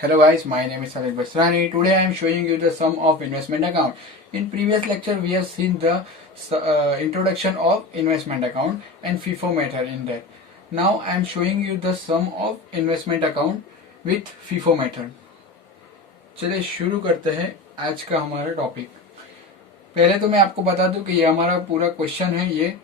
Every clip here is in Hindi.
Hello guys, my name is Salek Basrani. Today I am showing you the sum of investment account. In previous lecture we have seen the introduction of investment account and FIFO method in that. Now I am showing you the sum of investment account with FIFO method. चलिए शुरू करते हैं आज का हमारा टॉपिक। पहले तो मैं आपको बता दूं कि ये हमारा पूरा क्वेश्चन है ये,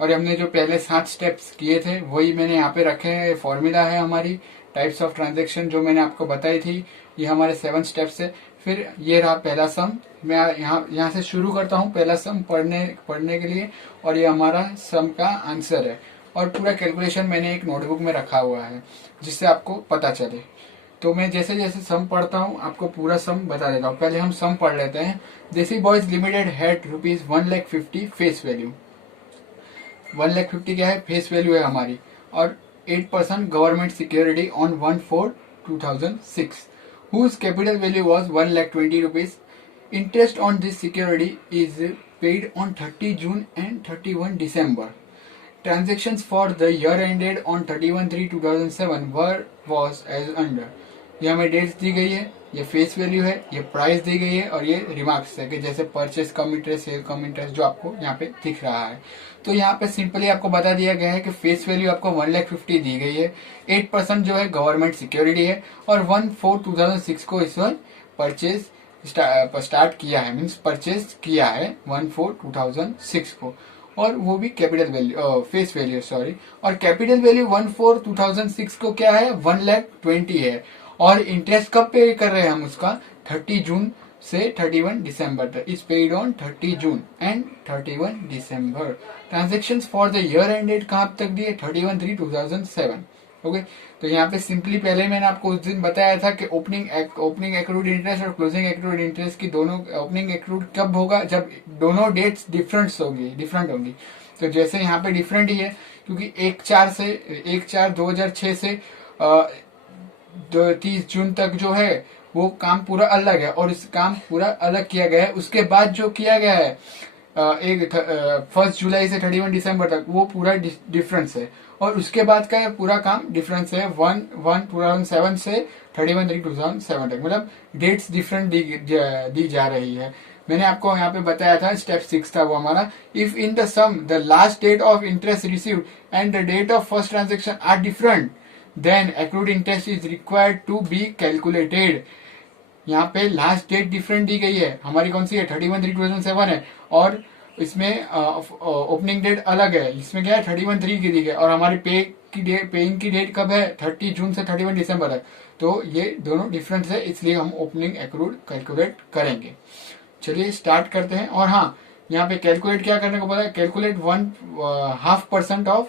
और हमने जो पहले 7 स्टेप्स किए थे वही मैंने यहाँ पे रखे हैं। फॉर्मूला है हमारी टाइप्स ऑफ ट्रांजैक्शन जो मैंने आपको बताई थी, ये हमारे 7 स्टेप्स है। फिर ये रहा पहला सम। मैं यहाँ से शुरू करता हूँ पहला सम पढ़ने के लिए, और ये हमारा सम का आंसर है। और पूरा कैलकुलेशन मैंने एक नोटबुक में रखा हुआ है जिससे आपको पता चले। तो मैं जैसे जैसे सम पढ़ता हूँ आपको पूरा सम बता देता हूँ। पहले हम सम पढ़ लेते हैं। देसी boys limited had ₹1,50,000 face value. 1,50,000 क्या है? फेस वैल्यू है हमारी। और 8% government security on 1/4/2006 whose capital value was ₹1,20,000. Interest on this security is paid on 30 June and 31 December. Transactions for the year ended on 31/3/2007 was as under. ये हमें डेट्स दी गई है, ये फेस वैल्यू है, ये प्राइस दी गई है, और ये रिमार्क्स है कि जैसे परचेस कम इंटरेस्ट, सेल कम इंटरेस्ट जो आपको यहाँ पे दिख रहा है। तो यहाँ पे सिंपली आपको बता दिया गया है कि फेस वैल्यू आपको 1,50,000 दी गई है, 8% जो है गवर्नमेंट सिक्योरिटी है, और 1/4/2006 को इस वक्त परचेज स्टार्ट किया है, मीन्स परचेज किया है 1/4/2006 को, और वो भी capital value face value sorry. और कैपिटल वैल्यू 1/4/2006 को क्या है? 1,20,000 है। और इंटरेस्ट कब पे कर रहे हैं हम उसका? 30 जून से 31 दिसंबर तक। Is paid on 30 June and 31 December. Transactions for the year ended कहाँ तक दिए? 31/3/2007। ओके, तो यहाँ पे सिंपली पहले मैंने आपको उस दिन बताया था कि ओपनिंग एक्रूड इंटरेस्ट और क्लोजिंग एक्रूड इंटरेस्ट की दोनों ओपनिंग एक्रूड कब होगा? जब दोनों डेट्स डिफरेंट होंगी। तो जैसे यहाँ पे डिफरेंट ही है क्योंकि 1/4/2006 से 30 जून तक जो है वो काम पूरा अलग है, और इस काम पूरा अलग किया गया है। उसके बाद जो किया गया है 1 जुलाई से 31 दिसंबर तक, वो पूरा डिफरेंस है। और उसके बाद का पूरा काम डिफरेंस है 1/1/2007 से 31/3/2007 तक। मतलब डेट्स डिफरेंट दी जा रही है। मैंने आपको यहाँ पे बताया था, स्टेप 6 था वो हमारा। If in the sum the last date of interest received and the date of first transaction are different, then accrued interest is required to be calculated. यहाँ पे लास्ट डेट डिफरेंट दी गई है हमारी, कौन सी है? 31/3/2007 है, और इसमें ओपनिंग डेट अलग है। इसमें क्या है? 31/3 की दी गई, और हमारी पेइंग की डेट कब है? 30 जून से 31 दिसंबर तक। तो ये दोनों डिफरेंस है, इसलिए हम ओपनिंग एक्रूड कैलकुलेट करेंगे। चलिए स्टार्ट करते हैं। और हाँ, यहाँ पे कैलकुलेट क्या करने को बोला है? Calculate 1/2% of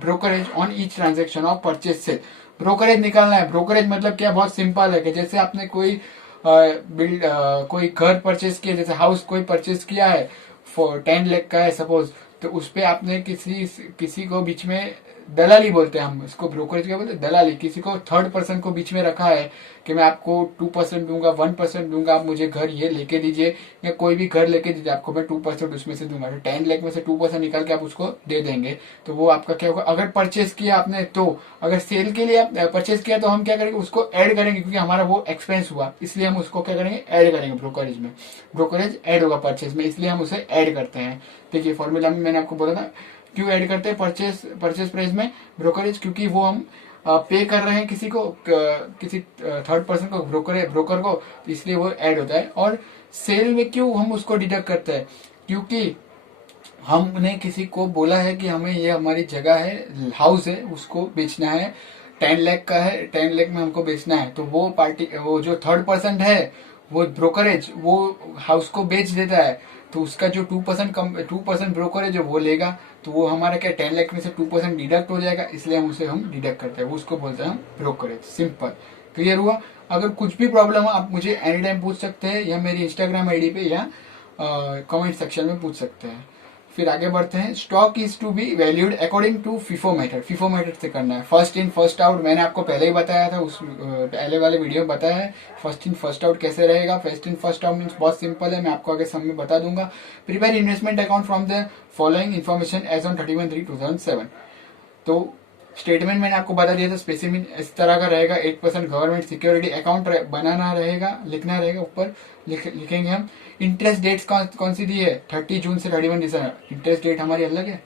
brokerage on each transaction of purchase से। ब्रोकरेज निकालना है। ब्रोकरेज मतलब क्या? बहुत सिंपल है कि जैसे आपने कोई कोई घर परचेज किया, जैसे हाउस कोई परचेज किया है 10 लाख का है सपोज, तो उस पे आपने किसी को बीच में, दलाली बोलते हैं हम इसको, ब्रोकरेज क्या बोलते हैं? दलाली। किसी को थर्ड पर्सन को बीच में रखा है कि मैं आपको 2% दूंगा, 1% दूंगा, आप मुझे घर ये लेके दीजिए, या कोई भी घर लेके दीजिए, आपको मैं 2% उसमें से दूंगा। तो 10 लाख में से 2% निकाल के आप उसको दे देंगे, तो वो आपका क्या होगा? अगर परचेज किया आपने, तो अगर सेल के लिए आप परचेज किया तो हम क्या करेंगे? उसको ऐड करेंगे, क्योंकि हमारा वो एक्सपेंस हुआ, इसलिए हम उसको क्या करेंगे? ऐड करेंगे ब्रोकरेज में। ब्रोकरेज ऐड होगा परचेज में, इसलिए हम उसे ऐड करते हैं। देखिए फॉर्मूला में मैंने आपको बोला था क्यों ऐड करते हैं परचेज प्राइस में ब्रोकरेज, क्योंकि वो हम पे कर रहे हैं किसी को, किसी थर्ड पर्सन को, ब्रोकर को, इसलिए वो ऐड होता है। और सेल में क्यों हम उसको डिडक्ट करते हैं? क्योंकि हमने किसी को बोला है कि हमें ये हमारी जगह है, हाउस है, उसको बेचना है, 10 लाख का है, 10 लाख में हमको बेचना है। तो वो पार्टी, वो जो थर्ड पर्सन है, वो ब्रोकरेज, वो हाउस को बेच देता है, तो उसका जो 2% ब्रोकरेज है वो लेगा, तो वो हमारा क्या? 10 लाख में से 2% डिडक्ट हो जाएगा, इसलिए हम डिडक्ट करते हैं, वो उसको बोलते हैं हम ब्रोकरेज। सिंपल, क्लियर हुआ? अगर कुछ भी प्रॉब्लम हो आप मुझे एनी टाइम पूछ सकते हैं, या मेरी इंस्टाग्राम आईडी पे, या कमेंट सेक्शन में पूछ सकते हैं। फिर आगे बढ़ते हैं। Stock is to be valued according to FIFO method. FIFO method से करना है। फर्स्ट इन फर्स्ट आउट मैंने आपको पहले ही बताया था, उस पहले वाले वीडियो में बताया है फर्स्ट इन फर्स्ट आउट कैसे रहेगा। First in first out means बहुत सिंपल है, मैं आपको आगे सब में बता दूंगा। Prepare investment account from the following information as on 31/3/2007। तो स्टेटमेंट मैंने आपको बता दिया था, स्पेसिफिक इस तरह का रहेगा, 8% गवर्नमेंट सिक्योरिटी अकाउंट बनाना रहेगा, लिखना रहेगा, ऊपर लिखेंगे हम। इंटरेस्ट डेट्स कौन सी दी है, 30 जून से 31 दिसंबर। इंटरेस्ट डेट हमारी अलग है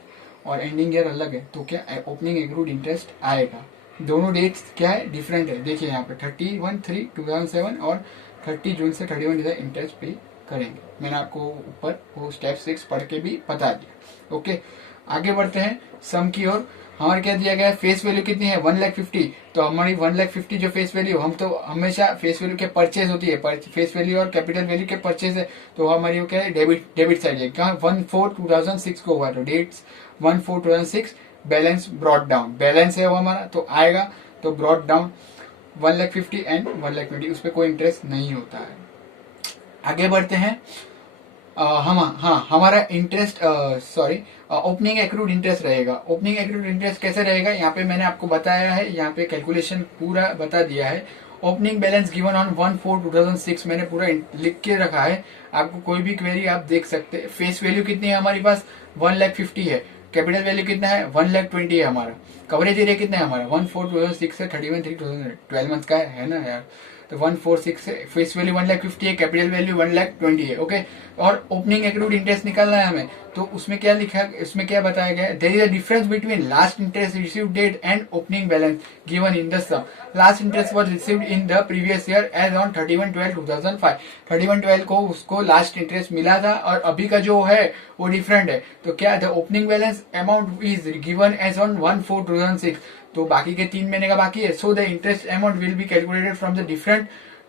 और एंडिंग ईयर अलग है, तो क्या ओपनिंग एक्रूड इंटरेस्ट आएगा। दोनों डेट्स क्या है, डिफरेंट है। देखिए यहाँ पे 31/3/2007 और 30 जून से 31 दिसंबर इंटरेस्ट पे करेंगे। मैंने आपको ऊपर वो स्टेप 6 पढ़ के भी बता दिया। ओके, आगे बढ़ते हैं सम की ओर। हमारे क्या दिया गया है, फेस वैल्यू कितनी है 1,50,000। तो हमारी 1,50,000 जो फेस वैल्यू, हम तो हमेशा फेस वैल्यू के परचेज होती है, फेस वैल्यू और कैपिटल वैल्यू के परचेज है, तो हमारी वो क्या है, डेबिट साइड है। कहाँ 1/4/2006 को हुआ, तो dates 1/4/2006, balance brought down, balance है वो हमारा, तो आएगा, तो ब्रॉट डाउन 1,50,000 एंड 1,20,000, उस पर कोई इंटरेस्ट नहीं होता है। आगे बढ़ते हैं। हमारा इंटरेस्ट ओपनिंग एक्रूड इंटरेस्ट रहेगा। ओपनिंग एक्रूड इंटरेस्ट कैसे रहेगा, यहाँ पे मैंने आपको बताया है, यहाँ पे कैलकुलेशन पूरा बता दिया है। ओपनिंग बैलेंस गिवन ऑन 1/4/2006 मैंने पूरा लिख के रखा है, आपको कोई भी क्वेरी आप देख सकते हैं। फेस वैल्यू कितनी है हमारे पास, 1,50,000 है। कैपिटल वैल्यू कितना है, 1,20,000 है हमारा। कवरेज एरिया कितना है हमारा, 1/4/2006 से 31/3/2000, 12 मंथ का है ना यार, तो 146 है। फेस वैल्यू 1,50,000 है, कैपिटल वैल्यू 1,20,000 है। ओके, और ओपनिंग एक्रूड इंटरेस्ट निकालना है हमें, तो उसमें क्या लिखा, इसमें क्या बताया गया है, there is a difference between last interest receive date and opening balance given in the sum. Last interest was received in the previous year as on 31/12/2005। 31/12 को उसको लास्ट इंटरेस्ट मिला था, और अभी का जो है वो डिफरेंट है। तो क्या the opening balance amount is given as on 1/4/2006, तो बाकी के 3 महीने का बाकी है। So the interest amount will be calculated from the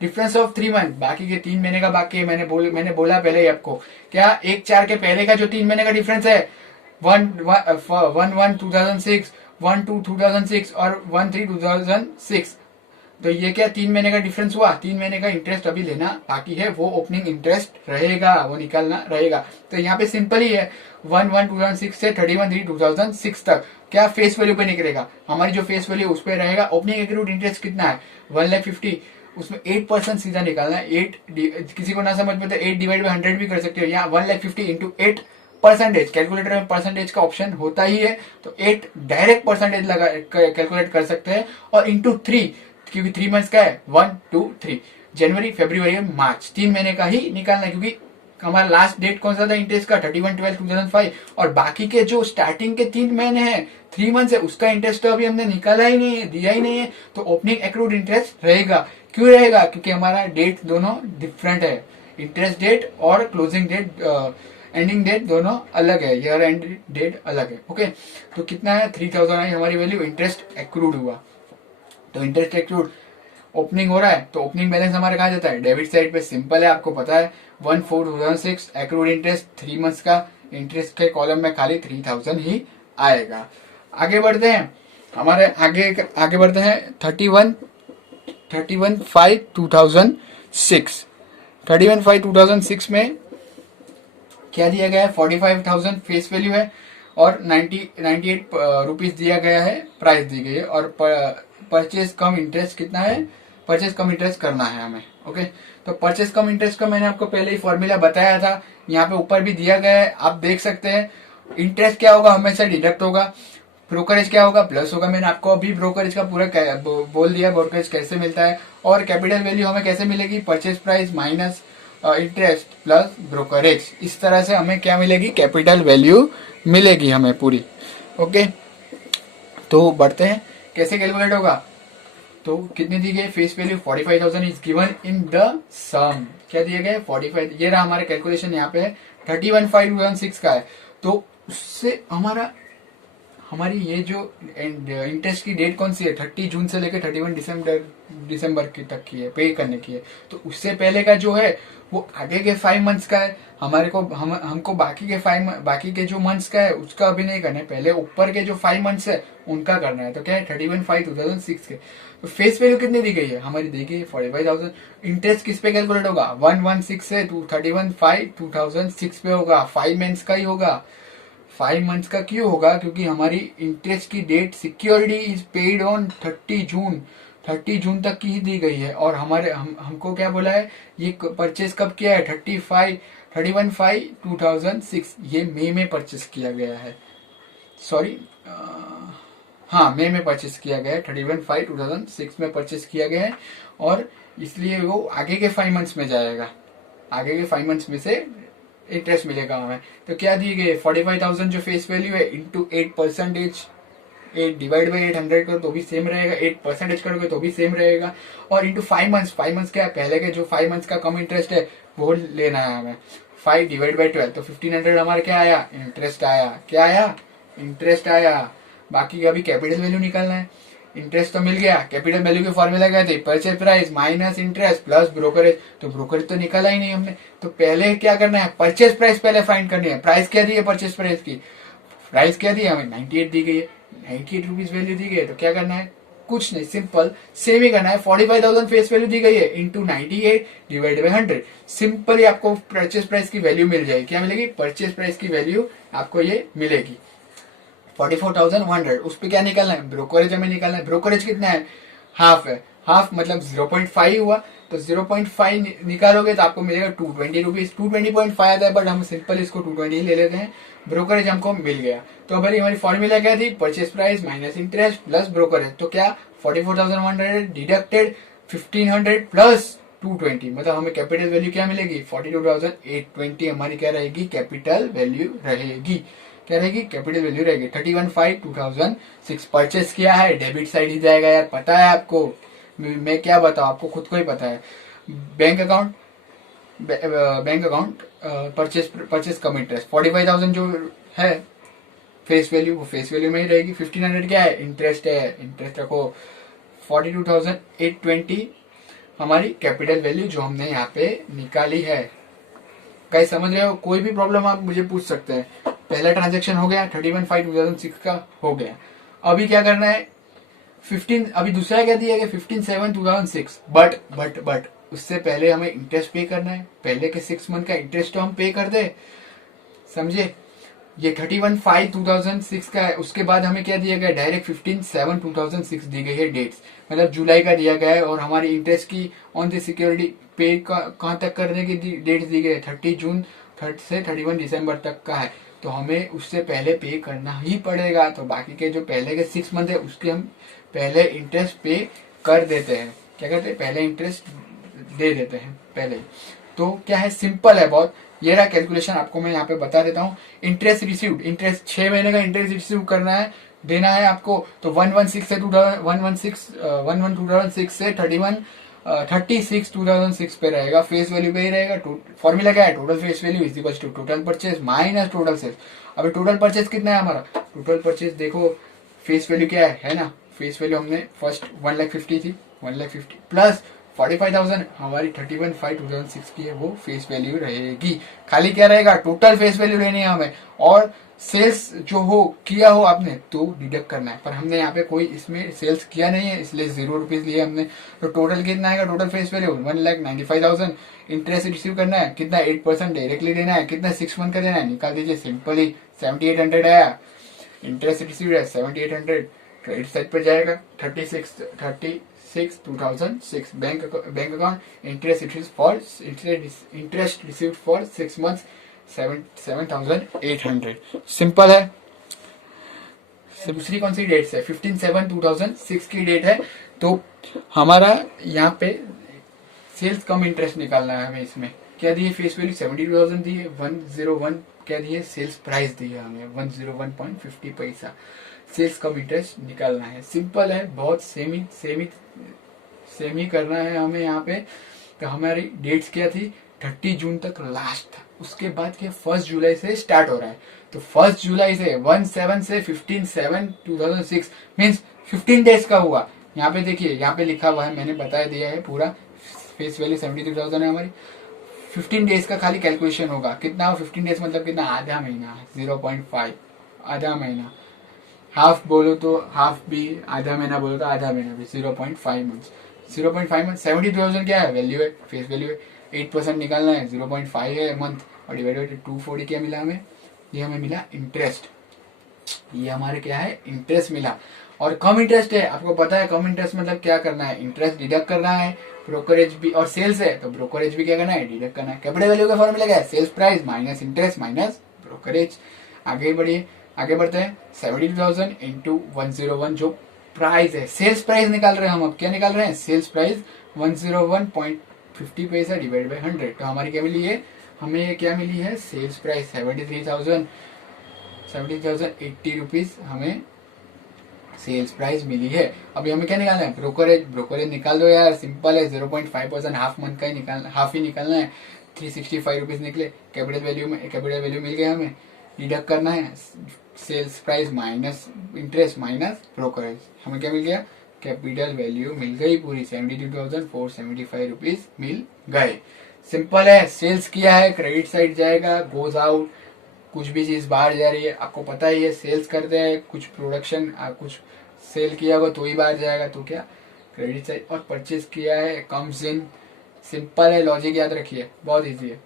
difference of 3 month, बाकी के 3 महीने का बाकी है। मैंने बोला पहले ही आपको, क्या 1/4 के पहले का जो 3 महीने का डिफरेंस है, 1/1/2006, 1/2/2006 और 1/3/2006, तो ये क्या 3 महीने का डिफरेंस हुआ। 3 महीने का इंटरेस्ट अभी लेना बाकी है, वो ओपनिंग इंटरेस्ट रहेगा, वो निकालना रहेगा। तो यहाँ पे सिंपल ही है, 1/1/2006 से 31/3/2006 तक क्या फेस वैल्यू पे निकलेगा, हमारी जो फेस वैल्यू उस पर रहेगा। ओपनिंग एक्रूड इंटरेस्ट कितना है, 1,50,000, उसमें 8% सीधा निकालना है। 8 किसी को ना समझ में तो 8/100 भी कर सकते हो, यहाँ 1,50,000 इंटू 8%, कैलकुलेटर में परसेंटेज का ऑप्शन होता ही है, तो 8 डायरेक्ट परसेंटेज लगा कैलकुलेट कर सकते हैं, और इंटू 3, क्योंकि 3 मंथ्स का है, 1 2 3, जनवरी फरवरी मार्च, 3 महीने का ही निकालना है, क्योंकि हमारा लास्ट डेट कौन सा था इंटरेस्ट का, 31/12/2005, और बाकी के जो स्टार्टिंग के 3 महीने हैं, 3 मंथ्स है, उसका इंटरेस्ट तो अभी हमने निकाला ही नहीं है, दिया ही नहीं है, तो ओपनिंग एक्रूड इंटरेस्ट रहेगा। क्यों रहेगा, क्योंकि हमारा डेट दोनों डिफरेंट है, इंटरेस्ट डेट और क्लोजिंग डेट, एंडिंग डेट दोनों अलग है, ईयर एंड डेट अलग है। ओके, तो कितना है, 3,000 आई हमारी वैल्यू, इंटरेस्ट एक्रूड हुआ। तो इंटरेस्ट एक्रूड ओपनिंग हो रहा है, तो ओपनिंग बैलेंस हमारे कहा जाता है, डेबिट साइड पे। सिंपल है, आपको पता है, 1/4/2006 एक्रूड इंटरेस्ट 3 मंथ्स का, इंटरेस्ट के कॉलम में खाली 3,000 ही आएगा। आगे बढ़ते हैं, हमारे आगे बढ़ते हैं 31/5/2006। 31/5/2006 में क्या दिया गया है, 45,000 फेस वैल्यू है, और 98 रुपीज दिया गया है, प्राइस दी गई है, और परचेज कम इंटरेस्ट कितना है, परचेज कम इंटरेस्ट करना है हमें। ओके, तो परचेज कम इंटरेस्ट का मैंने आपको पहले ही फॉर्मूला बताया था, यहाँ पे ऊपर भी दिया गया है, आप देख सकते हैं। इंटरेस्ट क्या होगा, हमेशा डिडक्ट होगा। ब्रोकरेज क्या होगा, प्लस होगा। मैंने आपको अभी ब्रोकरेज का पूरा बोल दिया, ब्रोकरेज कैसे मिलता है, और कैपिटल वैल्यू हमें कैसे मिलेगी, purchase price minus interest plus brokerage, इस तरह से हमें क्या मिलेगी, कैपिटल वैल्यू मिलेगी हमें पूरी। ओके, तो बढ़ते हैं, कैसे कैलकुलेट होगा, तो कितनी दी गई face value, 45,000 is given in the sum. क्या दिया गया, 45, ये रहा हमारा कैलकुलेशन, यहाँ पे है 31/5/2006 का है। तो उससे हमारी ये जो इंटरेस्ट की डेट कौन सी है, 30 जून से लेकर 31 दिसंबर की तक की है, पे करने की है। तो उससे पहले का जो है वो आगे के 5 मंथ्स का है, हमको बाकी के जो मंथ्स का है उसका अभी नहीं करना है, पहले ऊपर के जो 5 मंथ्स है उनका करना है। तो क्या है, 31/5/2006 के। तो फेस वैल्यू कितनी दी गई है, हमारी दी गई है 45,000। इंटरेस्ट किस पे कैलकुलेट होगा, 116 से 31/5/2006 पे होगा, 5 मंथ्स का ही होगा। 5 मंथ्स का क्यों होगा, क्योंकि हमारी इंटरेस्ट की debt security is paid on 30 जून तक की ही दी गई है, और हमको क्या बोला है, ये परचेज कब किया है, 31/5/2006, ये मई में परचेज किया गया है। सॉरी, हाँ, मई में परचेस किया गया है, 31/5/2006 में परचेस किया गया है, और इसलिए वो आगे के 5 मंथ्स में जाएगा, आगे के 5 मंथ्स में से इंटरेस्ट मिलेगा हमें। तो क्या दिए गए, 45,000 जो फेस वैल्यू है इंटू 8%, 8 डिवाइड बाई 800 करो तो भी सेम रहेगा, 8% करोगे तो भी सेम रहेगा, और इंटू 5 मंथ्स, 5 मंथ्स क्या है, पहले के जो 5 मंथ्स का कम इंटरेस्ट है वो लेना है हमें। 5 डिवाइड बाई 12 तो 1500 हमारा क्या आया, इंटरेस्ट आया, क्या आया, इंटरेस्ट आया। बाकी अभी कैपिटल वैल्यू निकालना है। इंटरेस्ट तो मिल गया, कैपिटल वैल्यू के फॉर्मूला क्या थे, purchase price minus interest plus brokerage. तो ब्रोकरेज तो निकाला ही नहीं हमने, तो पहले क्या करना है, परचेज प्राइस पहले फाइंड करनी है। प्राइस क्या दी है परचेज प्राइस की, प्राइस क्या दी है हमें, 98 दी गई है, 98 रुपीज वैल्यू दी गई है। तो क्या करना है, कुछ नहीं, सिंपल सेम ही करना है। 45,000 फेस वैल्यू दी गई है इंटू 98 डिवाइड बाई 100, सिंपल ही आपको परचेज प्राइस की वैल्यू मिल जाएगी। क्या मिलेगी, परचेज प्राइस की वैल्यू आपको ये मिलेगी 44,100। उस पर क्या निकालना है, ब्रोकरेज हमें निकालना है। ब्रोकरेज कितना है, हाफ है, हाफ मतलब 0.5 हुआ, तो 0.5 निकालोगे तो आपको मिलेगा 220 रुपीज, 220.5 आता है, बट हम सिंपल इसको 220 ले लेते हैं। ब्रोकरेज हमको मिल गया। तो अब हमारी फॉर्मूला क्या थी, purchase price minus interest plus brokerage. तो क्या 44,100 डिडक्टेड 1,500 प्लस 220, मतलब हमें कैपिटल वैल्यू क्या मिलेगी, 42,820 हमारी क्या रहेगी, कैपिटल वैल्यू रहेगी। क्या रहेगी, कैपिटल वैल्यू रहेगी। 31/5/2006 परचेस किया है, डेबिट साइड ही जाएगा यार, पता है आपको, मैं क्या बताऊं, आपको खुद को ही पता है। Bank account, bank account purchase cum interest, 45,000 जो है फेस वैल्यू, वो फेस वैल्यू में ही रहेगी। 1,500 क्या है, इंटरेस्ट है, इंटरेस्ट रखो। 42,820 हमारी कैपिटल वैल्यू जो हमने यहाँ पे निकाली है। गाइस समझ रहे हो, कोई भी प्रॉब्लम आप मुझे पूछ सकते हैं। पहला ट्रांजेक्शन हो गया, 31/5/2006 का हो गया। अभी क्या करना है, 15, अभी दूसरा क्या दिया गया, 15/7/2006, बट उससे पहले हमें इंटरेस्ट पे करना है। पहले के 6 मंथ का इंटरेस्ट तो हम पे कर दे, समझे। ये 31/5/2006 का है। उसके बाद हमें क्या दिया गया, डायरेक्ट 15/7/2006 दी गई है डेट्स, मतलब जुलाई का दिया गया है। और हमारी इंटरेस्ट की ऑन द सिक्योरिटी पे कहाँ तक करने की डेट्स दी गई है, 30 जून से 31 दिसंबर तक का है। तो हमें उससे पहले पे करना ही पड़ेगा। तो बाकी के जो पहले के 6 मंथ है उसके हम पहले इंटरेस्ट पे कर देते हैं, क्या कहते हैं, पहले इंटरेस्ट दे देते हैं पहले। तो क्या है, सिंपल है बहुत। ये रहा कैलकुलेशन, आपको मैं यहाँ पे बता देता हूँ। इंटरेस्ट रिसीव्ड, इंटरेस्ट 6 महीने का इंटरेस्ट रिसीव करना है, देना है आपको। तो 116 से 2006 से 36/2006 पे रहेगा, फेस वैल्यू पे ही रहेगा। फॉर्मूला क्या है, total face value is equal to total purchase minus total sales. अभी टोटल परचेज कितना है हमारा, टोटल परचेज देखो, फेस वैल्यू क्या है ना, फेस वैल्यू हमने फर्स्ट 1,50,000 थी, 1,50,000 प्लस 45,000 हमारी 31/5/2006 की है, वो फेस वैल्यू रहेगी। खाली क्या रहेगा, टोटल फेस वैल्यू लेनी है हमें, और सेल्स जो हो किया हो आपने तो डिडक्ट करना है। पर हमने यहाँ पे कोई इसमें सेल्स किया नहीं है, इसलिए 0 रुपीज लिए हमने। तो टोटल कितना आएगा, total face value 1,95,000। Interest receive करना है कितना, 8% डायरेक्टली देना है, कितना 6 मंथ का देना है, निकाल दीजिए सिंपली। 7,800 आया, इंटरेस्ट रिसीव है 7,800, क्रेडिट साइड पर जाएगा 36/2006। Bank account, interest received for 6 months 7,800। Simple है। दूसरी कौन सी डेट है, 15/7/2006 की डेट है। तो हमारा यहाँ पे सेल्स कम इंटरेस्ट निकालना है हमें। इसमें क्या दिए, फेस वैल्यू 72,000 दी है, 101 क्या दिए, सेल्स प्राइस दी है हमें 101.50 पैसा। सेल्स कम इंटरेस्ट निकालना है, सिंपल है बहुत, सेम ही करना है हमें यहाँ पे। तो हमारी डेट्स क्या थी, 30 जून तक लास्ट था। उसके बाद क्या 1 जुलाई से स्टार्ट हो रहा है। तो 1 जुलाई से 17 से 15/7/2006 मीन्स 15 डेज का हुआ। यहाँ पे देखिए, यहाँ पे लिखा हुआ है, मैंने बता दिया है पूरा। फेस वैल्यू 73,000 है हमारी, 15 डेज का खाली कैलकुलेशन होगा। कितना हो 15 डेज मतलब कितना, आधा महीना, 0.5 आधा महीना। हाफ बोलो तो हाफ भी, आधा महीना बोलो तो आधा महीना भी, 0.5 मंथ। 0.5 मंथ 72,000 क्या है, वैल्यू है, फेस वैल्यू है। 8% निकालना है, 0.5 है मंथ, और डिवाइडेड 240 क्या मिला हमें, ये हमें मिला इंटरेस्ट। ये हमारे क्या है, इंटरेस्ट मिला। और कम इंटरेस्ट है, आपको पता है कम इंटरेस्ट मतलब क्या करना है, इंटरेस्ट डिडक्ट करना है। ब्रोकरेज भी, और सेल्स है तो ब्रोकरेज भी क्या करना है, डिडक्ट करना है। कैपिटल वैल्यू का फॉर्मूला क्या है, sales price minus interest minus brokerage. आगे बढ़िए, आगे बढ़ते हैं 72,000 इंटू 101 जो प्राइस है, सेल्स प्राइस निकाल रहे हैं हम। अब क्या निकाल रहे हैं? सेल्स प्राइस 101.50 पैसा डिवाइड बाई 100। तो हमारी क्या मिली है? हमें क्या मिली है? सेल्स प्राइस 70,080 रुपीज हमें सेल्स प्राइस मिली है। अभी हमें क्या निकालना है? ब्रोकरेज। ब्रोकरेज निकाल दो यार, सिंपल है, 0.5%, हाफ मंथ का ही निकालना, हाफ ही निकालना है। 365 रुपीज निकले। कैपिटल वैल्यू में कैपिटल वैल्यू मिल गया, हमें डिडक्ट करना है sales price minus interest minus brokerage. हमें क्या मिल गया? कैपिटल वैल्यू मिल गई पूरी, 72,475 रुपीज मिल गए। सिंपल है, सेल्स किया है, क्रेडिट साइड जाएगा, गोज आउट, कुछ भी चीज बाहर जा रही है, आपको पता ही है, सेल्स करते हैं, कुछ प्रोडक्शन कुछ सेल किया होगा तो ही बाहर जाएगा, तो क्या क्रेडिट साइड। और परचेज किया है कम्स इन। सिंपल है, लॉजिक याद रखिए, बहुत इजी है।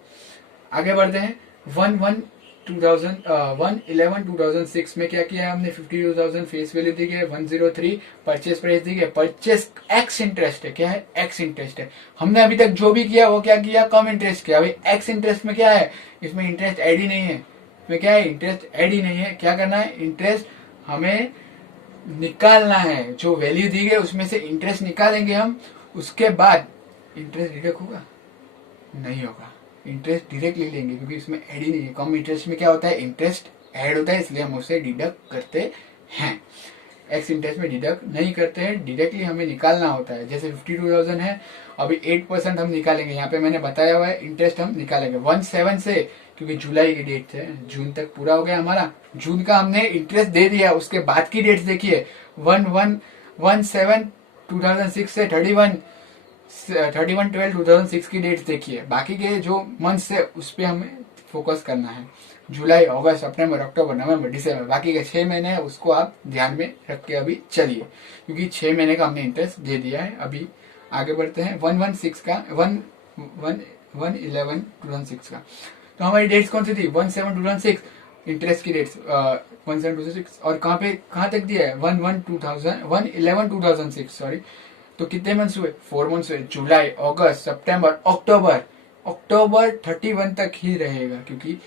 आगे बढ़ते हैं 1/11/2006 में क्या किया है हमने? 52,000 फेस वैल्यू दी गई, 103 परचेज प्राइस दी गई। परचेज एक्स इंटरेस्ट है, क्या है? एक्स इंटरेस्ट है। हमने अभी तक जो भी किया वो क्या किया? कम इंटरेस्ट किया। भाई एक्स इंटरेस्ट में क्या है? इसमें इंटरेस्ट ऐड ही नहीं है। इसमें क्या है? इंटरेस्ट ऐड ही नहीं है। क्या करना है? इंटरेस्ट हमें निकालना है, जो वैल्यू दी गई उसमें से इंटरेस्ट निकालेंगे हम। उसके बाद इंटरेस्ट डिडक्ट होगा? नहीं होगा, इंटरेस्ट डायरेक्टली लेंगे क्योंकि इसमें ऐड ही नहीं है। कम इंटरेस्ट में क्या होता है? इंटरेस्ट ऐड होता है, इसलिए हम उसे डिडक्ट करते हैं। एक्स इंटरेस्ट में डिडक्ट नहीं करते हैं, डायरेक्टली हमें निकालना होता है। जैसे 52,000 है, अभी 8% हम निकालेंगे। यहाँ पे मैंने बताया हुआ है इंटरेस्ट हम निकालेंगे 17 से, क्योंकि जुलाई की डेट है, जून तक पूरा हो गया हमारा। जून का हमने इंटरेस्ट दे दिया, उसके बाद की डेट्स देखिए 11/17/2006 से 31/12/2006 की डेट्स देखिए। बाकी के जो मंथ्स है उस पर हमें फोकस करना है। जुलाई, अगस्त, सितंबर, अक्टूबर, नवंबर, दिसंबर, बाकी के 6 महीने है, उसको आप ध्यान में रख के अभी चलिए, क्योंकि 6 महीने का हमने इंटरेस्ट दे दिया है। अभी आगे बढ़ते हैं 1/16 का 1/11/2006 का। तो हमारी डेट्स कौन सी थी? 1/7/2006 इंटरेस्ट की डेट्स 1/7/2006। और कहाँ तक दिया है? 1/11/2006 सॉरी। तो कितने मंथ्स हुए? 4 मंथ्स हुए। जुलाई, अगस्त, सितंबर, अक्टूबर। अक्टूबर 31 तक ही रहेगा, क्योंकि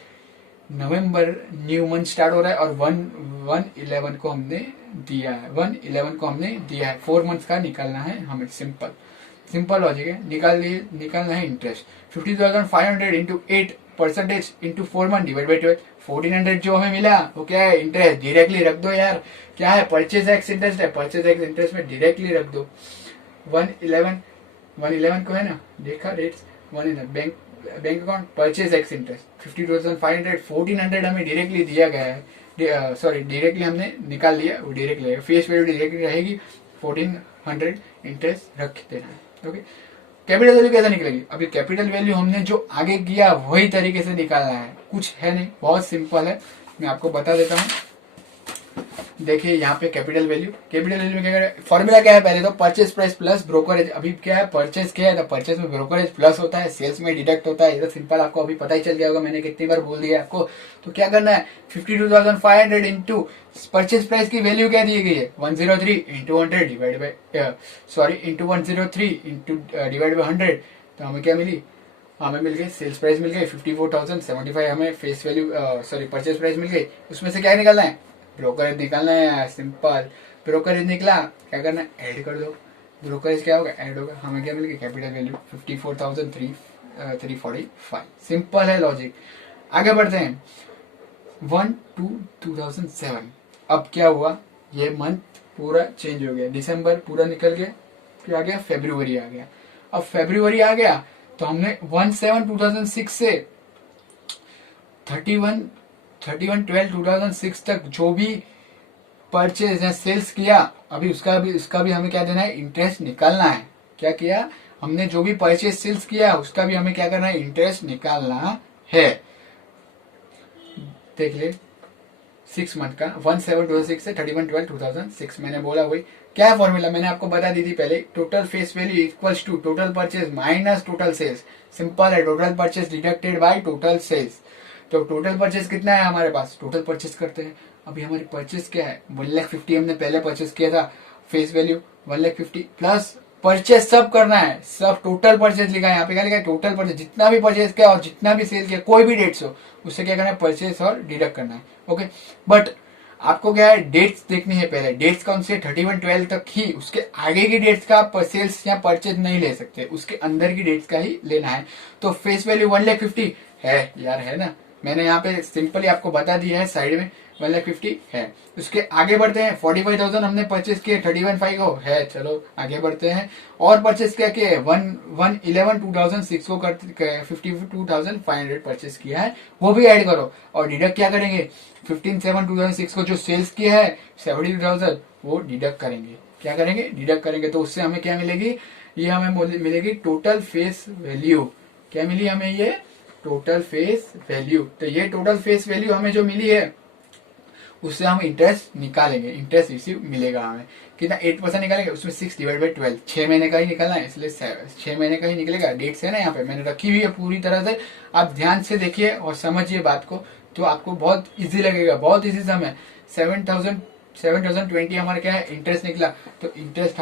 नवंबर न्यू मंथ स्टार्ट हो रहा है और 1/11 को हमने दिया है। 1/11 को हमने दिया है। 4 मंथ्स का निकालना है हमें। सिंपल सिंपल लॉजिक है। निकालना है interest. 50,500 into 8% into 4 month divide by 12। 1400 जो हमें मिला वो क्या है? इंटरेस्ट। डायरेक्टली रख दो यार, क्या है? परचेज एक्स इंटरेस्ट है, परचेज एक्स इंटरेस्ट में डायरेक्टली रख दो। 1/11 को है ना, देखा rates. Bank account purchase x interest 50,500, 1400 हमें डायरेक्टली दिया गया है, सॉरी डायरेक्टली हमने निकाल लिया, वो डायरेक्ट लगेगा। फेस वैल्यू डायरेक्टली रहेगी, 1400 इंटरेस्ट रख देना है। ओके, कैपिटल वैल्यू कैसे निकलेगी? अभी कैपिटल वैल्यू हमने जो आगे किया वही तरीके से निकालना है, कुछ है नहीं, बहुत सिंपल है। मैं आपको बता देता हूँ। देखिए यहाँ पे कैपिटल वैल्यू में क्या करें? फॉर्मूला क्या है? पहले तो परचेज प्राइस प्लस ब्रोकरेज। अभी क्या है? परचेज किया है तो परचेज में ब्रोकरेज प्लस होता है, सेल्स में डिडक्ट होता है। ये तो सिंपल, आपको अभी पता ही चल गया होगा, मैंने कितनी बार बोल दिया आपको। तो क्या करना है? 52,500 इंटू परचेज प्राइस की वैल्यू क्या दी गई है? 103 into 100 divide by into 103 into divide by 100। तो हमें क्या मिली? हमें मिल गई सेल्स प्राइस मिल गई 54,075। हमें face value sorry purchase price मिल गई। उसमें से क्या निकालना है? ब्रोकरेज निकालना है। सिंपल, ब्रोकरेज निकला, क्या करना है? ऐड कर दो। ब्रोकरेज क्या होगा? ऐड होगा। हमें क्या मिल गई? Capital value 54,345। सिंपल है लॉजिक। आगे बढ़ते हैं 1/2/2007। अब क्या हुआ? ये मंथ पूरा चेंज हो गया, दिसंबर पूरा निकल गया, फिर आ गया फेब्रुवरी आ गया। अब फेब्रुवरी आ गया तो हमने 1/7/2006 से 31/12/2006 तक जो भी परचेज या सेल्स किया, अभी उसका भी हमें क्या देना है? इंटरेस्ट निकालना है। क्या किया हमने? जो भी परचेज सेल्स किया उसका भी हमें क्या करना है? इंटरेस्ट निकालना है। देख ले 6 मंथ का 1/7/2006 से 31/12/2006 मैंने बोला वही। क्या फॉर्मूला मैंने आपको बता दी थी पहले? Total face value equals to total purchase minus total sales. Simple है, total purchase deducted by total sales. तो टोटल परचेज कितना है हमारे पास? टोटल परचेज करते हैं। अभी हमारी परचेज क्या है? 1,50,000 हमने पहले परचेज किया था। फेस वैल्यू 1,50,000 प्लस परचेज सब करना है, सब टोटल परचेज लिखा है। यहाँ पे क्या लिखा है? टोटल परचेज, जितना भी परचेज किया और जितना भी सेल किया, कोई भी डेट्स हो, उससे क्या करना है? परचेज और डिडक्ट करना है। ओके, बट आपको क्या है, डेट्स देखनी है पहले। डेट्स कौन सी है, 31/12 तक ही, उसके आगे की डेट्स का आप सेल्स या परचेज नहीं ले सकते, उसके अंदर की डेट्स का ही लेना है। तो फेस वैल्यू 1,50,000 है यार, है ना, मैंने यहाँ पे सिंपली आपको बता दिया है साइड में, 1,50,000 है। उसके आगे बढ़ते हैं, 45,000 हमने परचेज किए 31/5 को है, चलो आगे बढ़ते हैं। और परचेज क्या किया है, 1/11/2006 को 52,500 परचेज किया है, वो भी ऐड करो। और डिडक्ट क्या करेंगे, 15/7/2006 को जो सेल्स किया है 72,000, वो डिडक्ट करेंगे। क्या करेंगे, डिडक्ट करेंगे। तो उससे हमें क्या मिलेगी, ये हमें मिलेगी टोटल फेस वैल्यू। क्या मिली हमें, ये टोटल फेस वैल्यू। तो ये टोटल फेस वैल्यू हमें जो मिली है, उससे हम इंटरेस्ट निकालेंगे, इंटरेस्ट रिसीव मिलेगा हमें कितना, 8% निकालेंगे, उसमें 6/12, 6 महीने का ही निकलना है, इसलिए 6 महीने का ही निकलेगा। डेट से ना यहाँ पे मैंने रखी हुई है पूरी तरह से, आप ध्यान से देखिए और समझिए बात को, तो आपको बहुत इजी लगेगा, बहुत इजी सम है। 7,020 हमारा क्या है, इंटरेस्ट निकला। तो इंटरेस्ट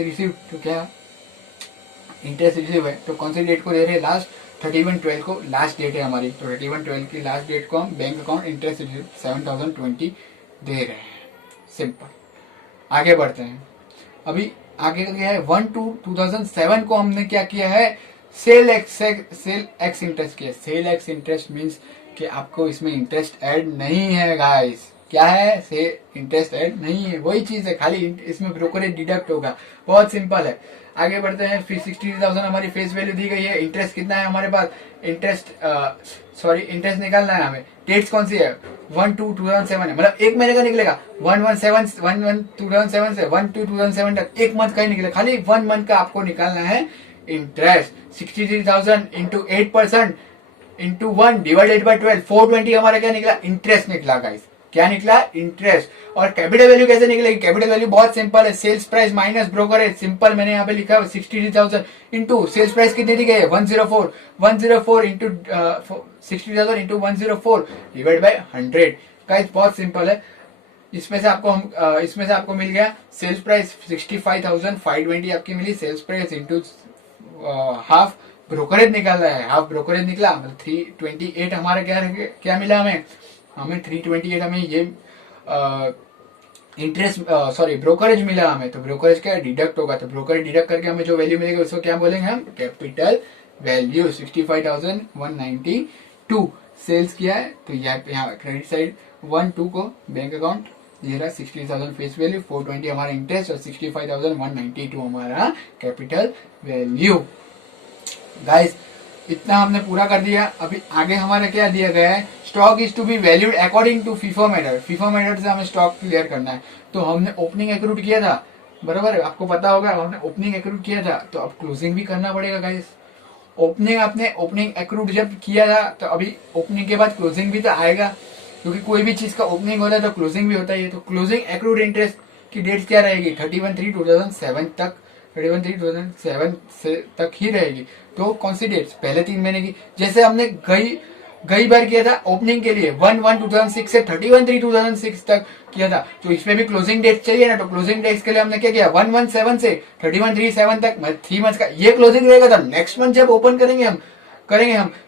रिसीव, तो क्या इंटरेस्ट रिसीव है, तो कौन सी डेट को दे रहे हैं, लास्ट 31/12 को लास्ट डेट है हमारी। तो 31/12 की लास्ट डेट को हम बैंक अकाउंट इंटरेस्ट रिसीव 7,020 दे रहे हैं। सिंपल। आगे बढ़ते हैं। अभी आगे का क्या है, 1/2/2007 को हमने क्या किया है, सेल एक्स इंटरेस्ट किया। सेल एक्स इंटरेस्ट मीन्स कि आपको इसमें इंटरेस्ट ऐड नहीं है गाइस। क्या है, से इंटरेस्ट ऐड नहीं है, वही चीज है, खाली इसमें ब्रोकरेज डिडक्ट होगा, बहुत सिंपल है। आगे बढ़ते हैं, फिर 63,000 हमारी फेस वैल्यू दी गई है। इंटरेस्ट कितना है हमारे पास, इंटरेस्ट निकालना है हमें। डेट्स कौन सी है, 1/2/2007 है, मतलब एक महीने का निकलेगा। 1/1/2007 से 1/2/2007 तक एक मंथ का ही निकलेगा, खाली 1 मंथ का आपको निकालना है interest. 63,000 into 8% into 1 divided by 12, 420 हमारा क्या निकला, इंटरेस्ट निकला गाइस। क्या निकला, इंटरेस्ट। और कैपिटल वैल्यू कैसे निकलेगी, कैपिटल वैल्यू बहुत सिंपल है, sales price minus brokerage. Simple, मैंने यहाँ पे लिखा है 63,000 इंटू सेल्स प्राइस कितनी दी गई है, 104 into 60,000 into 104 divide by 100। Guys बहुत सिंपल है। इसमें से आपको मिल गया सेल्स प्राइस 65,520 आपकी मिली, sales price into half brokerage निकालना है, हाफ ब्रोकरेज निकला, मतलब 328 हमारा क्या मिला हमें 328 हमें ये इंटरेस्ट ब्रोकरेज मिला हमें। तो ब्रोकरेज क्या डिडक्ट होगा, तो ब्रोकरेज डिडक्ट करके हमें जो वैल्यू मिलेगी उसको क्या बोलेंगे हम, कैपिटल वैल्यू। 65,192 सेल्स किया है, तो यहाँ क्रेडिट साइड 1/2 को बैंक अकाउंट, ये रहा 60,000 फेस वैल्यू, 420 हमारा इंटरेस्ट और 65,192 हमारा कैपिटल वैल्यू। गाइस इतना हमने पूरा कर दिया। अभी आगे हमारा क्या दिया गया है, stock is to be valued according to FIFO method. FIFO method से हमें स्टॉक क्लियर करना है। तो हमने ओपनिंग एक्रूड किया था, बराबर है, आपको पता होगा हमने ओपनिंग एक्रूड किया था, तो अब क्लोजिंग भी करना पड़ेगा गाइस। ओपनिंग एक्रूड जब किया था, तो अभी ओपनिंग के बाद क्लोजिंग भी तो आएगा, क्योंकि कोई भी चीज का ओपनिंग होता है तो क्लोजिंग भी होता है। तो क्लोजिंग एक्रूड इंटरेस्ट की डेट क्या रहेगी, 31/3/2007 तक, 31/3/2007 से तक ही रहेगी। तो कौन सी डेट, पहले 3 महीने की, जैसे हमने गई बार किया था ओपनिंग के लिए 1/1/2006 से 31/3/2006 तक किया था, तो इसमें भी क्लोजिंग डेट चाहिए ना। तो क्लोजिंग डेट के लिए हमने क्या किया, 1/1/7 से 31/3/7 तक, मतलब 3 मंथ का ये क्लोजिंग रहेगा। तो नेक्स्ट मंथ जब ओपन करेंगे हम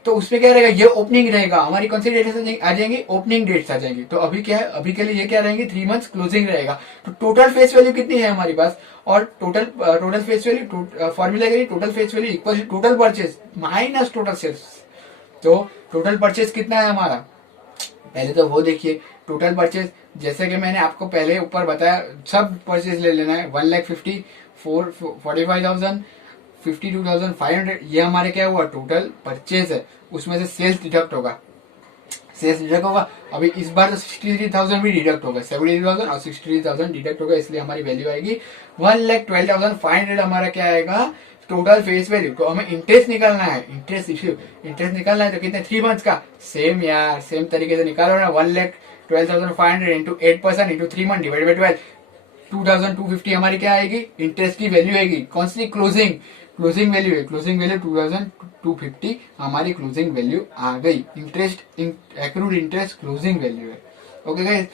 तो उसमें क्या रहेगा, ये ओपनिंग रहेगा, हमारी कौन सी डेट आ जाएंगी, ओपनिंग डेट्स आ जाएंगी। तो अभी क्या है, अभी के लिए ये क्या रहेंगे, 3 मंथ्स क्लोजिंग रहेगा। तो टोटल फेस वैल्यू कितनी है हमारी पास, और टोटल फेस वैल्यू फॉर्मूला के लिए total face value equal total purchase minus total sales. तो टोटल परचेज कितना है हमारा, पहले तो वो देखिए। टोटल परचेज जैसे कि मैंने आपको पहले ऊपर बताया, सब परचेज ले लेना है। 1,45,000 52,500 ये हमारे क्या हुआ, टोटल परचेज है। उसमें से सेल्स डिडक्ट होगा, अभी इस बार तो 63,000 भी डिडक्ट होगा, 73,000 और 63,000 डिडक्ट होगा, इसलिए हमारी वैल्यू आएगी 1,12,500। हमारा क्या आएगा, टोटल फेस वैल्यू। तो हमें इंटरेस्ट निकालना है, इंटरेस्ट निकालना है, तो कितने 3 मंथ्स का, सेम यार, सेम तरीके से निकालो ना। 1,12,500 into 8% into 3 month divide by 12, 2,250 हमारी क्या आएगी, इंटरेस्ट की वैल्यू आएगी। कौन सी, क्लोजिंग वैल्यू है, क्लोजिंग वैल्यू 2,250 हमारी क्लोजिंग वैल्यू आ गई। Interest accrued interest closing value है। ओके गाइस,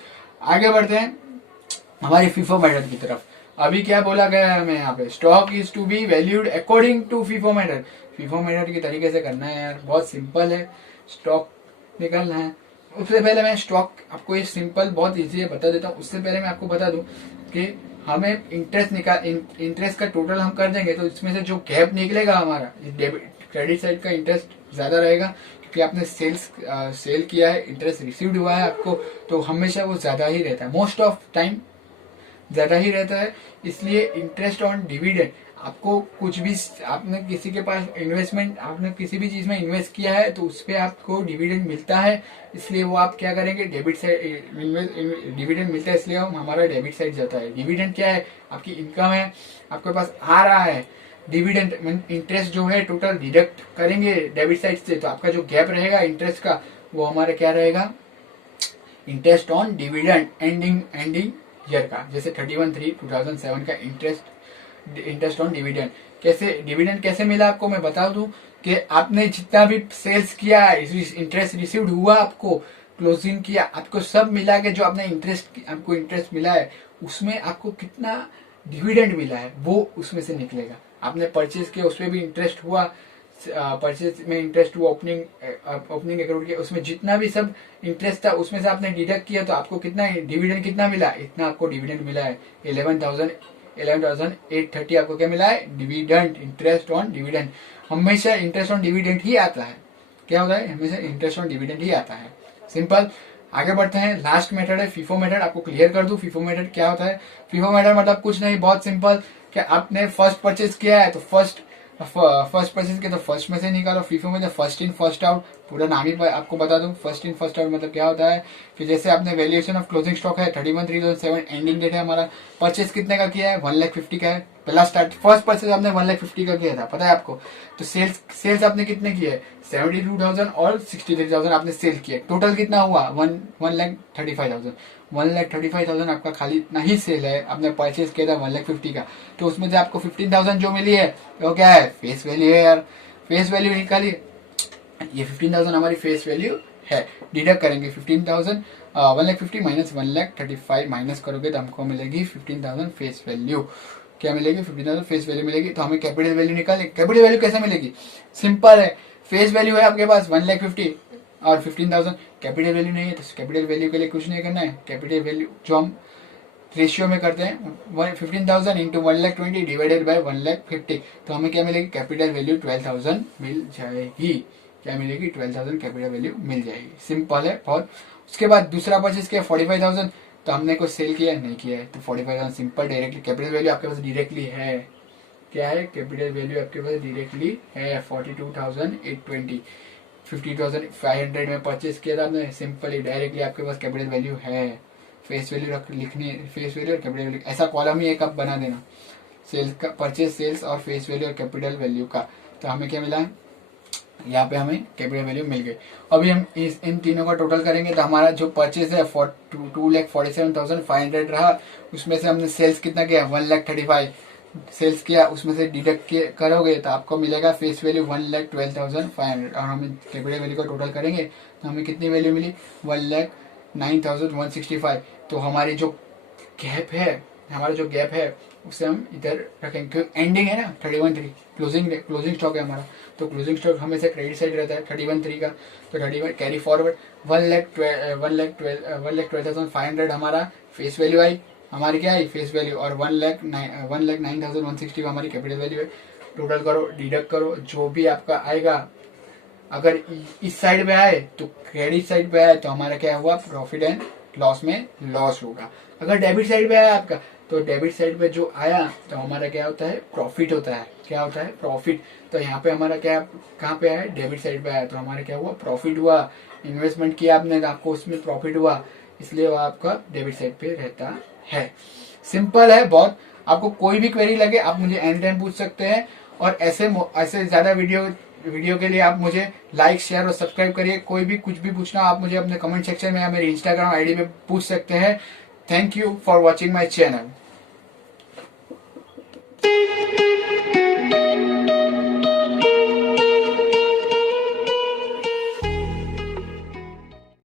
आगे बढ़ते हैं हमारी फीफो मेथड की तरफ। अभी क्या बोला गया है हमें यहाँ पे, stock is to be valued according to FIFO method. FIFO method की तरीके से करना है यार, बहुत सिंपल है। स्टॉक निकालना है, उससे पहले मैं स्टॉक आपको ये सिंपल बहुत इजी है बता देता हूँ। उससे पहले मैं आपको बता दूं कि हमें इंटरेस्ट का टोटल हम कर देंगे तो इसमें से जो गैप निकलेगा हमारा डेबिट क्रेडिट साइड का इंटरेस्ट ज्यादा रहेगा, क्योंकि आपने सेल किया है, इंटरेस्ट रिसीव्ड हुआ है आपको, तो हमेशा वो ज्यादा ही रहता है, मोस्ट ऑफ टाइम ज्यादा ही रहता है। इसलिए इंटरेस्ट ऑन डिविडेंड, आपको कुछ भी आपने किसी के पास इन्वेस्टमेंट आपने किसी भी चीज में इन्वेस्ट किया है तो उस पर आपको डिविडेंड मिलता है, इसलिए वो आप क्या करेंगे, डेबिट साइड डिविडेंड मिलता है इसलिए हमारा डेबिट साइड जाता है। डिविडेंड क्या है, आपकी इनकम है, आपके पास आ रहा है, डिविडेंड इंटरेस्ट जो है टोटल डिडक्ट करेंगे डेबिट साइड से, तो आपका जो गैप रहेगा इंटरेस्ट का वो हमारा क्या रहेगा, interest on dividend ending year का, जैसे 31/3/2007 का इंटरेस्ट ऑन डिविडेंड। डिविडेंड कैसे मिला आपको मैं बता दूं कि आपने जितना भी सेल्स किया है, इंटरेस्ट रिसीव्ड हुआ, आपको क्लोजिंग किया, आपको सब मिला के जो आपने आपको इंटरेस्ट मिला है उसमें आपको कितना डिविडेंड मिला है वो उसमें से निकलेगा। आपने परचेज किया उसमें भी इंटरेस्ट हुआ, परचेज में इंटरेस्ट हुआ, ओपनिंग अकाउंट के उसमें जितना भी सब इंटरेस्ट था उसमें से आपने डिडक्ट किया तो आपको कितना डिविडेंड कितना मिला, इतना आपको डिविडेंड मिला है 11,830 आपको क्या मिला है, डिविडेंड, इंटरेस्ट ऑन डिविडेंड। हमेशा इंटरेस्ट ऑन डिविडेंड ही आता है, क्या होता है, हमेशा इंटरेस्ट ऑन डिविडेंड ही आता है। सिंपल। आगे बढ़ते हैं, लास्ट मेथड है फीफो मेथड। आपको क्लियर कर दूं फीफो मेथड क्या होता है। फीफो मेथड मतलब कुछ नहीं, बहुत सिंपल, कि आपने फर्स्ट परचेज किया है तो फर्स्ट परचेज किया तो फर्स्ट में से निकालो। फीफो में फर्स्ट इन फर्स्ट आउट, पूरा नाम ही आपको बता दूं, फर्स्ट इन फर्स्ट आउट मतलब क्या होता है कि जैसे आपने वैल्यूएशन ऑफ क्लोजिंग स्टॉक है 31/3/2007, एंडिंग डेट है हमारा, परचेज कितने का किया है 1,50,000 का है, पहला फर्स्ट परचेज आपने 1,50,000 का किया था, पता है आपको। तो सेल्स आपने कितने किए, 72,000 और 63,000 आपने सेल किया, टोटल कितना हुआ 1,35,000। 1,35,000 आपका खाली इतना ही सेल है, आपने परचेज किया था 1,50,000 का, तो उसमें से आपको 15,000 जो मिली है वो क्या है, फेस वैल्यू है यार, फेस वैल्यू निकालिए, ये 15,000 हमारी फेस वैल्यू है। डिडक्ट करेंगे 15,000, 1,50,000 माइनस 1,35,000 माइनस करोगे तो हमको मिलेगी 15,000 फेस वैल्यू। क्या मिलेगी, 15,000 फेस वैल्यू मिलेगी। तो हमें कैपिटल वैल्यू निकालें, कैपिटल वैल्यू कैसे मिलेगी, सिंपल है, फेस वैल्यू है आपके पास 1,50,000 और 15,000, कैपिटल वैल्यू नहीं है तो कैपिटल वैल्यू के लिए कुछ नहीं करना है, कैपिटल वैल्यू जो हम रेशियो में करते हैं 15,000 इंटू 1,20,000 डिवाइडेड बाय 1,50,000, तो हमें क्या मिलेगी, कैपिटल वैल्यू 12,000 मिल जाएगी। क्या मिलेगी, 12,000 कैपिटल वैल्यू मिल जाएगी, सिंपल है बहुत। उसके बाद दूसरा परचेज किया 45,000, तो हमने कुछ सेल किया नहीं किया है तो 45,000 सिंपल डायरेक्टली कैपिटल वैल्यू आपके पास डायरेक्टली है, क्या है, कैपिटल वैल्यू आपके पास डायरेक्टली है 42,820। 50,500 में परचेज किया था आपने, सिंपली डायरेक्टली आपके पास कैपिटल वैल्यू है। फेस वैल्यू लिखनी, फेस वैल्यू और कैपिटल वैल्यू ऐसा कॉलम ही एक आप बना देना, सेल्स का, परचेज सेल्स और फेस वैल्यू और कैपिटल वैल्यू का। तो हमें क्या मिला, यहाँ पे हमें कैपिटल वैल्यू मिल गई। अभी हम इन तीनों का टोटल करेंगे तो हमारा जो परचेज है 2,47,500 रहा, उसमें से हमने सेल्स कितना किया 1,35,000 सेल्स किया, उसमें से डिडक्ट करोगे तो आपको मिलेगा फेस वैल्यू 1,12,500, और हम कैपिटल वैल्यू का टोटल करेंगे तो हमें कितनी वैल्यू मिली 1,09,165। तो हमारी जो गैप है उसे हम इधर रखेंगे, क्योंकि एंडिंग है ना 31/3, क्लोजिंग स्टॉक है हमारा, तो क्लोजिंग स्टॉक हमेशा क्रेडिट साइड रहता है 31/3 का, तो 31 कैरी फॉरवर्ड 1,12,500 हमारा फेस वैल्यू आई, हमारी क्या आई फेस वैल्यू, और 1,09,160 हमारी कैपिटल वैल्यू है। टोटल करो, डिडक्ट करो, जो भी आपका आएगा, अगर इस साइड पे आए तो क्रेडिट साइड पे आए तो हमारा क्या हुआ, प्रॉफिट एंड लॉस में लॉस होगा। अगर डेबिट साइड पे आया आपका तो डेबिट साइड पे जो आया तो हमारा क्या होता है, प्रॉफिट होता है। क्या होता है, प्रॉफिट। तो यहाँ पे हमारा क्या, कहाँ पे आया, डेबिट साइड पे आया तो हमारा क्या हुआ, प्रॉफिट हुआ। इन्वेस्टमेंट किया आपने तो आपको उसमें प्रॉफिट हुआ, इसलिए वो आपका डेबिट साइड पे रहता है। सिंपल है बहुत। आपको कोई भी क्वेरी लगे आप मुझे एनी टाइम पूछ सकते हैं, और ऐसे ज्यादा वीडियो के लिए आप मुझे लाइक, शेयर और सब्सक्राइब करिए। कोई भी कुछ भी पूछना आप मुझे अपने कमेंट सेक्शन में या मेरे इंस्टाग्राम आईडी पे पूछ सकते हैं। Thank you for watching my channel.